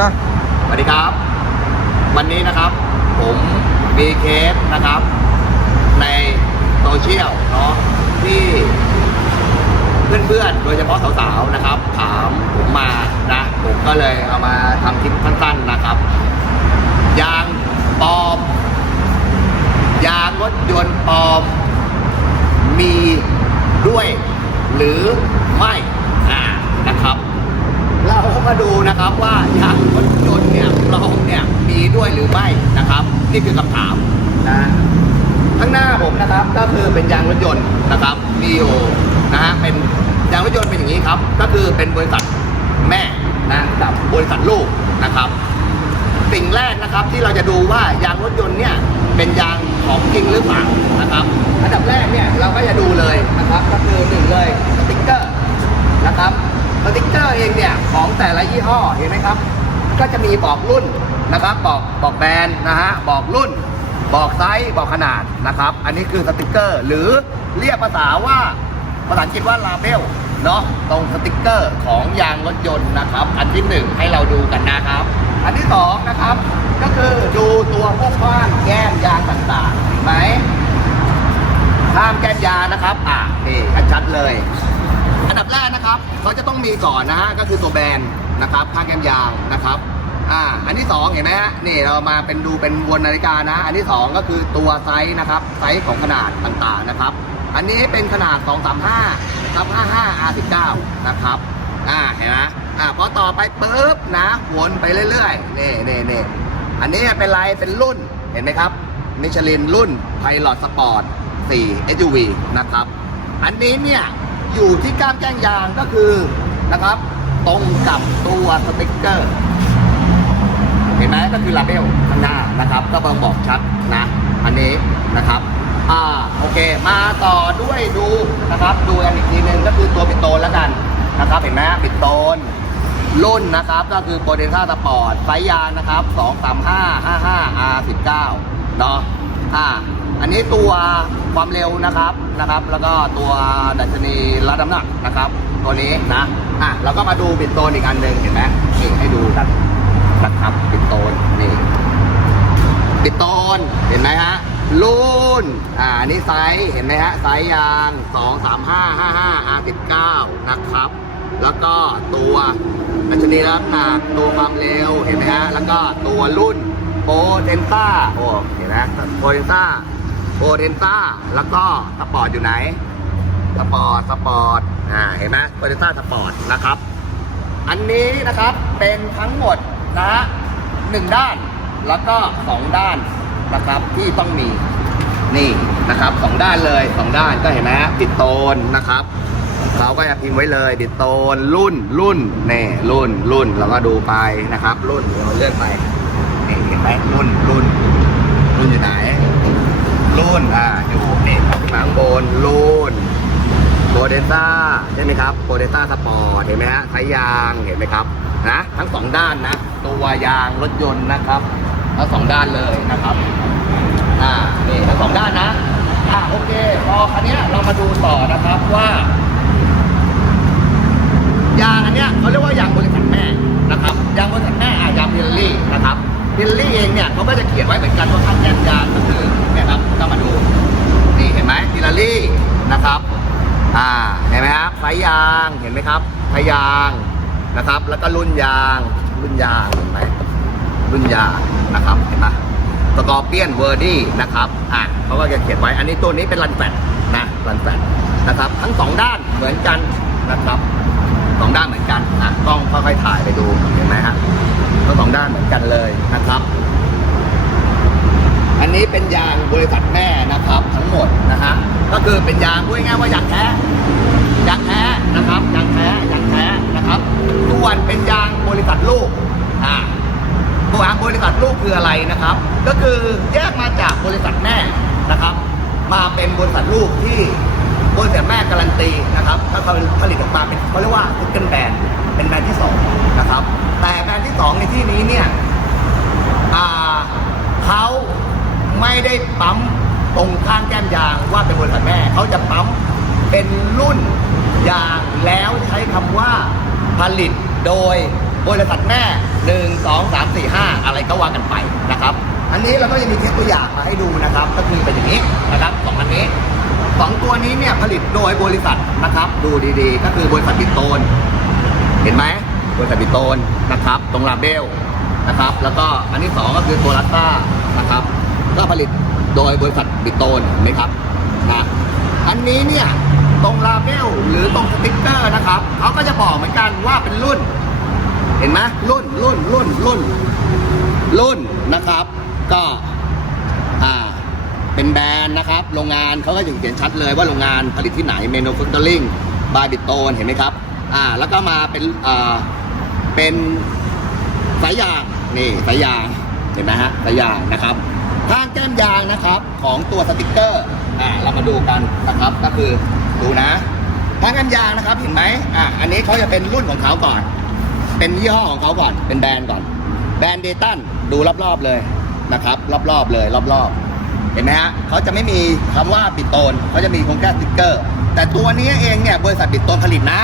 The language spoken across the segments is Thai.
จ้ะสวัสดีครับ วันนี้นะครับผมมีเคสนะครับ ในโซเชียลเนาะที่เพื่อนๆ โดยเฉพาะสาวๆนะครับ ถามผมมานะผมก็เลยเอามาทำคลิปสั้นๆนะครับ ยางปลอม ยางรถยนต์ปลอม มีด้วยหรือไม่อ่านะครับ เรา ก็มาดูนะครับว่ายางรถยนต์เนี่ยปลอมเนี่ยมีด้วยหรือไม่นะครับ นี่คือคำถามนะข้างหน้าผมนะครับก็คือเป็นยางรถยนต์นะครับมีอยู่นะฮะเป็นยางรถยนต์เป็นอย่างนี้ครับ ก็คือเป็นบริษัทแม่นะกับบริษัทลูกนะครับ สิ่งแรกนะครับที่เราจะดูว่ายางรถยนต์เนี่ยเป็นยางของจริงหรือเปล่านะครับอันดับแรกเนี่ยเราก็จะดูเลยนะครับ ก็คือหนึ่งเลยสติ๊กเกอร์นะครับ สติ๊กเกอร์เองเนี่ยของแต่ละยี่ห้อเห็นไหมครับ ก็จะมีบอกรุ่นนะครับ บอกบอกแบรนด์นะฮะบอกรุ่น บอกไซส์บอกขนาดนะครับ อันนี้คือสติกเกอร์ หรือเรียกภาษาว่าภาษาอังกฤษว่าลาเบลเนาะตรงสติกเกอร์ของยางรถยนต์นะครับ อันที่หนึ่งให้เราดูกันนะครับ อันที่สองนะครับ ก็คือดูตัวพวกบ้านแก้มยางต่างๆเห็นไหมข้ามแก้มยางนะครับ อะนี่ชัดเลย อันดับแรกนะครับเขาจะต้องมีก่อนนะฮะก็คือตัวแบรนด์นะครับข้าแกมยางนะครับอ่าอันที่สองเห็นไหมฮะนี่เรามาเป็นดูเป็นวนนาฬิกานะ อันที่สองก็คือตัวไซส์นะครับไซส์ของขนาดต่างๆนะครับ อันนี้เป็นขนาด 235นะครับ55 R19 นะครับอ่าเห็นไหมอ่าพอต่อไปปุ๊บนะวนไปเรื่อยๆนี่นี่นี่อันนี้เป็นลายเป็นรุ่นเห็นไหมครับมิชลินรุ่นไพลอตสปอร์ต4 SUV นะครับ อันนี้เนี่ย อยู่ที่ก้ามแจ้งยางก็คือนะครับ ตรงกับตัวสติ๊กเกอร์ เห็นไหมก็คือลาเบลข้างหน้านะครับ ก็บ่งบอกชัดนะ อันนี้นะครับอ่าโอเค มาต่อด้วยดูนะครับ ดูกันอีกทีนึงก็คือตัวปิดโตนแล้วกันนะครับ เห็นไหมปิดโตนรุ่นนะครับก็คือโปรเดนซ่าสปอร์ตไซยานะครับ 23555 R19 เนาะอ่า อันนี้ตัวความเร็วนะครับนะครับ แล้วก็ตัวดัชนีรับน้ำหนักนะครับ ตัวนี้นะอะเราก็มาดูปิดโตนอีกอันหนึ่งเห็นไหมนี่ให้ดูกันนะครับปิดโตนนี่ปิดโตนเห็นไหมฮะรุ่นอ่านี่ไซส์เห็นไหมฮะไซส์ยาง23555 R19 นะครับ แล้วก็ตัวดัชนีรับน้ำหนักตัวความเร็วเห็นไหมฮะแล้วก็ตัวรุ่นโปเทนซ่าโอ้เห็นไหมโปเทนซ่า โปรเทนซ่าแล้วก็สปอร์ตอยู่ไหนสปอร์ตสปอร์ตอ่าเห็นไหมโปรเทนซ่าสปอร์ตนะครับ อันนี้นะครับเป็นทั้งหมดนะฮะหนึ่งด้านแล้วก็สองด้านนะครับที่ต้องมีนี่นะครับสองด้านเลยสองด้านก็เห็นไหมฮะติดโตนนะครับเราก็จะพิมพ์ไว้เลยติดโตนรุ่นรุ่นแน่รุ่นรุ่นเราก็ดูไปนะครับ รุ่นดูเราเลื่อนไปนี่เห็นไหมรุ่นรุ่นรุ่นอยู่ไหน รุ่นอ่าอยู่นี่ครับข้างบนรุ่นโปรเดต้าใช่ไหมครับโปรเดต้าสปอร์ตเห็นไหมฮะใช้ยางเห็นไหมครับนะทั้งสองด้านนะตัวยางรถยนต์นะครับทั้งสองด้านเลยนะครับอ่านี่ทั้งสองด้านนะอ่าโอเคพอคันนี้เรามาดูต่อนะครับว่ายางอันเนี้ยเขาเรียกว่ายางบริษัทแม่นะครับยางบริษัทแม่ นไหมครับไฟยางเห็นไหมครับไฟยางนะครับ แล้วก็รุ่นยาง รุ่นยางเห็นไหมรุ่นยางนะครับเห็นไหมสกอร์เปียนเวอร์ดี้นะครับอะเขาก็จะเขียนไว้อันนี้ตัวนี้เป็นรันแฟตนะรันแฟตนะครับ ทั้งสองด้านเหมือนกันนะครับสองด้านเหมือนกันอะกล้องค่อยๆถ่ายไปดูเห็นไหมฮะทั้งสองด้านเหมือนกันเลยนะครับ อันนี้เป็นยางบริษัทแม่นะครับ ทั้งหมดนะฮะก็คือเป็นยางพูดง่ายว่ายางแท้ ยางแท้นะครับยางแท้ยางแท้นะครับส่วนเป็นยางบริษัทลูกอ่าตัวบริษัทลูกคืออะไรนะครับ ก็คือแยกมาจากบริษัทแม่นะครับ มาเป็นบริษัทลูกที่บริษัทแม่การันตีนะครับ ถ้าเขาผลิตออกมาเป็นเขาเรียกว่าเป็นแบรนด์เป็นแบรนด์ที่สองนะครับแต่แบรนด์ที่สองในที่นี้เนี่ยอ่าเขาไม่ได้ปั๊มตรงข้างแก้มยางว่าเป็นบริษัทแม่เขาจะปั๊ม เป็นรุ่นยางแล้วใช้คำว่าผลิตโดยบริษัทแม่หนึ่งสองสามสี่ห้าอะไรก็ว่ากันไปนะครับ อันนี้เราก็ยังมีเคสตัวอย่างมาให้ดูนะครับ ก็คือเป็นอย่างนี้นะครับสองอันนี้สองตัวนี้เนี่ยผลิตโดยบริษัทนะครับ ดูดีๆ ก็คือบริษัทบิโตน เห็นไหมบริษัทบิโตนนะครับ ตรงลาเบลนะครับ แล้วก็อันที่สองก็คือตัวลัตต้านะครับ ก็ผลิตโดยบริษัทบิโตนเห็นไหมครับนะอันนี้เนี่ย ตรงลาเบลหรือตรงสติ๊กเกอร์นะครับเขาก็จะบอกเหมือนกันว่าเป็นรุ่น เห็นไหมรุ่นรุ่นรุ่นรุ่นรุ่นนะครับ ก็อ่าเป็นแบรนด์นะครับ โรงงานเขาก็จะเขียนชัดเลยว่าโรงงานผลิตที่ไหน manufacturing by b i t o n เห็นไหมครับอ่าแล้วก็มาเป็นอ่าเป็นสายยางนี่สายยางเห็นไหมฮะสายยางนะครับข้างแก้มยางนะครับของตัวสติกเกอร์อ่าเรามาดูกันนะครับก็คือ ดูนะข้างก้มยางนะครับเห็นไหมอ่าอันนี้เขาจะเป็นรุ่นของเขาก่อน เป็นยี่ห้อของเขาก่อน เป็นแบรนด์ก่อน แบรนด์เดตันดูรอบๆเลยนะครับ รอบๆเลยรอบๆ เห็นไหมฮะเขาจะไม่มีคำว่าปิดโตนเขาจะมีคงแค่สติ๊กเกอร์ แต่ตัวนี้เองเนี่ยบริษัทปิดโตนผลิตนะ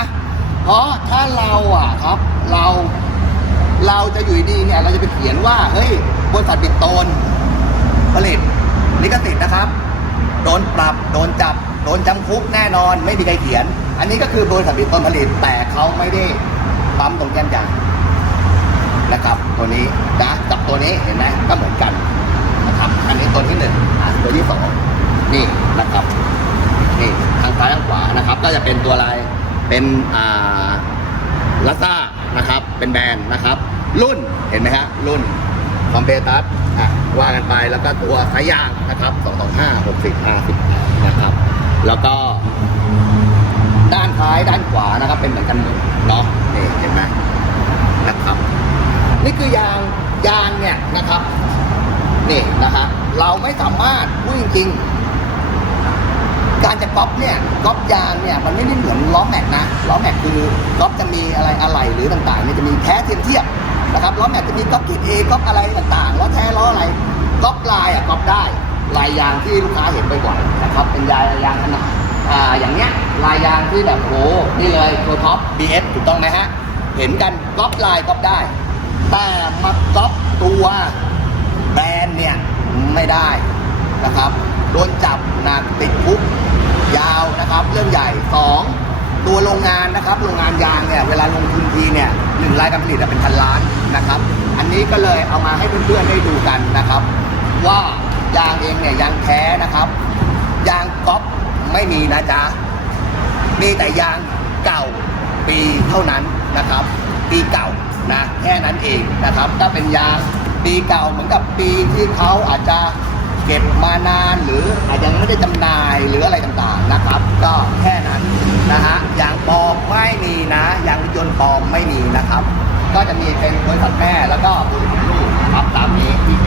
เพราะถ้าเราอะครับเราเราจะอยู่ดีเนี่ยเราจะไปเขียนว่าเฮ้ยบริษัทปิดโตนผลิตลิขสิทธิ์นะครับ โดนปรับโดนจับ โดนจำคุกแน่นอนไม่มีใครเขียน อันนี้ก็คือบริษัทปิดโตนผลิตแต่เขาไม่ได้ปั๊มตรงแก้มยางนะครับตัวนี้นะกับตัวนี้เห็นไหมก็เหมือนกันนะครับอันนี้ตัวที่หนึ่งตัวที่สองนี่นะครับนี่ทางซ้ายทางขวานะครับ ก็จะเป็นตัวลายเป็นอ่าลัซ่านะครับ เป็นแบรนด์นะครับ รุ่นเห็นไหมฮะรุ่นคอมเพตัสอะว่ากันไปแล้วก็ตัวสายยางนะครับ 225 60 50นะครับ แล้วก็ ด้านซ้ายด้านขวานะครับ เป็นเหมือนกันหมดเนาะนี่เห็นไหมนะครับ นี่คือยางยางเนี่ยนะครับนี่นะฮะเราไม่สามารถพูดจริงๆ การจะก๊อปเนี่ยก๊อปยางเนี่ยมันไม่ได้เหมือนล้อแม็กนะล้อแม็กคือก๊อปจะมีอะไรอะไรหรือต่างๆเนี่ยจะมีแท้เทียมเทียบนะครับล้อแม็กจะมีก๊อปเกรดเอก๊อปอะไรต่างๆล้อแท้ล้ออะไรก๊อปลายอะก๊อปได้ ลายยางที่ลูกค้าเห็นบ่อยๆนะครับเป็นยางยางขนาดอ่าอย่างเนี้ยลายยางที่แบบโอ้นี่เลยตัวท็อป BS ถูกต้องไหมฮะเห็นกันก๊อปลายก๊อปได้ แต่มาก๊อปตัวแบรนด์เนี่ยไม่ได้นะครับโดนจับหนักติดคุกยาวนะครับ เรื่องใหญ่สองตัวโรงงานนะครับ โรงงานยางเนี่ยเวลาลงทุนทีเนี่ยหนึ่งรายการผลิตอะเป็นพันล้านนะครับ อันนี้ก็เลยเอามาให้เพื่อนๆได้ดูกันนะครับ ว่า ยางเองเนี่ยยางแท้นะครับ ยางก๊อปไม่มีนะจ๊ะ มีแต่ยางเก่าปีเท่านั้นนะครับ ปีเก่านะแค่นั้นเองนะครับถ้าเป็นยางปีเก่าเหมือนกับปีที่เขาอาจจะเก็บมานานหรืออาจจะยังไม่ได้จำหน่ายหรืออะไรต่างๆนะครับ ก็แค่นั้นนะฮะยางปลอมไม่มีนะยางรถยนต์ปลอมไม่มีนะครับ ก็จะมีเป็นบริษัทแม่แล้วก็บริษัทลูกครับตามนี้ที่